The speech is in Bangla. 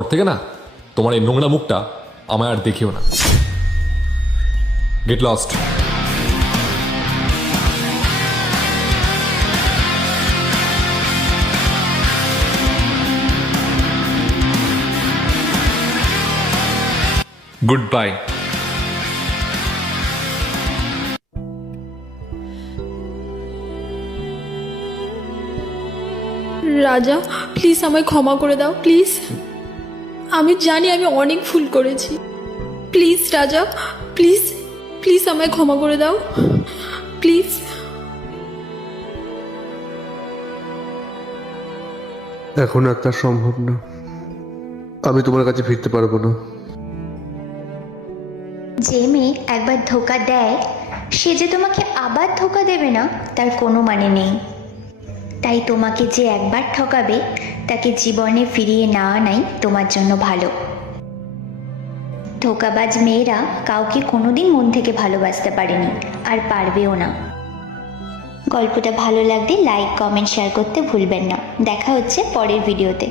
থেকে না তোমার এই নোংরা মুখটা আমায় আর দেখিও না। Get lost. Good bye. রাজা, প্লিজ আমায় ক্ষমা করে দাও, প্লিজ। আমি জানি আমি অনেক ভুল করেছি। প্লিজ রাজা, প্লিজ প্লিজ আমায় ক্ষমা করে দাও, প্লিজ। এখন আর তা সম্ভব না। আমি তোমার কাছে ফিরতে পারবো না। যে মেয়ে একবার ধোকা দেয় সে যে তোমাকে আবার ধোকা দেবে না তার কোনো মানে নেই। তাই তোমাকে যে একবার ঠকাবে তাকে জীবনে ফিরিয়ে না আনাই তোমার জন্য ভালো। ধোকাবাজ মেয়েরা কাউকে কোনোদিন মন থেকে ভালোবাসতে পারেনি, আর পারবেও না। গল্পটা ভালো লাগলে লাইক, কমেন্ট, শেয়ার করতে ভুলবেন না। দেখা হচ্ছে পরের ভিডিওতে।